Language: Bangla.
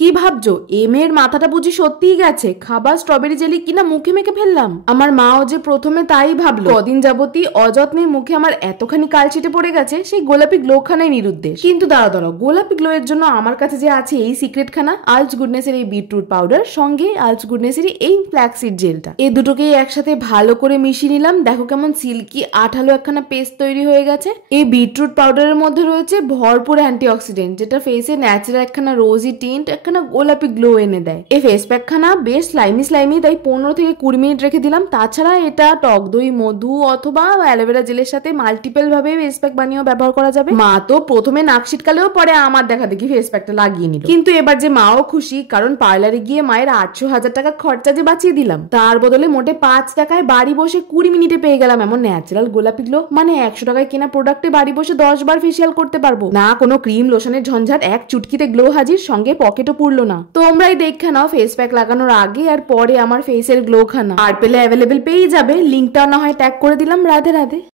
কি ভাবছো, এম এর মাথাটা বুঝি সত্যিই গেছে? খাবার স্ট্রবেরি জেলি কিনা মুখে মেখে ফেললাম। আমার মাও যে প্রথমে তাই ভাবলো। কদিন যাবতই অযত্নে মুখে আমার এতখানি কালচিটে পড়ে গেছে সেই গোলাপি গ্লো খানাই নিরুদ্দেশ। কিন্তু দাঁড়াও, গোলাপি গ্লো এর জন্য আমার কাছে যে আছে এই সিক্রেট খানা, আলস গুডনেস এর এই বিটরুট পাউডার, সঙ্গে আলস গুডনেস এর এই ফ্ল্যাক্সিড জেলটা, এই দুটোকেই একসাথে ভালো করে মিশিয়ে নিলাম। দেখো কেমন সিল্কি আঠালো একখানা পেস্ট তৈরি হয়ে গেছে। এই বিটরুট পাউডারের মধ্যে রয়েছে ভরপুর অ্যান্টিঅক্সিডেন্ট, যেটা ফেসে ন্যাচারাল একখানা রোজি টিন্ট, একখানা গোলাপি গ্লো এনে দেয়। এই ফেস প্যাক খানা বেশ স্লাইমি, তাই 15 থেকে 20 মিনিট রেখে দিলাম। তাছাড়া এটা টক দই, মধু অথবা অ্যালোভেরা জেলের সাথে মাল্টিপল ভাবে ফেস প্যাক বানিয়েও ব্যবহার করা যাবে। মা তো প্রথমে নাক ছিটকালেও পরে আমার দেখা দেখি ফেস প্যাকটা লাগিয়ে নিল। কিন্তু এবার যে মাও খুশি, কারণ পার্লারে গিয়ে মায়ের 800,000 টাকা খরচা যে বাঁচিয়ে দিলাম, তার বদলে মোটে 5 টাকায় বাড়ি বসে 20 মিনিটে পেয়ে গেলাম এমন ন্যাচারাল গোলাপি গ্লো। মানে 100 টাকায় কেনা প্রোডাক্টে বাড়ি বসে 10 বার ফেসিয়াল করতে পারবো না, কোনো ক্রিম লোশনের ঝঞ্ঝাট, এক চুটকিতে গ্লো হাজির, সঙ্গে পকেটও পুরলো না। তোমরাই দেখে নাও ফেস প্যাক লাগানোর আগে আর পরে আমার ফেসের গ্লো খানা। আর পেলে অ্যাভেলেবেল পেয়ে যাবে, লিঙ্কটাও না হয় ট্যাগ করে দিলাম। রাধে রাধে।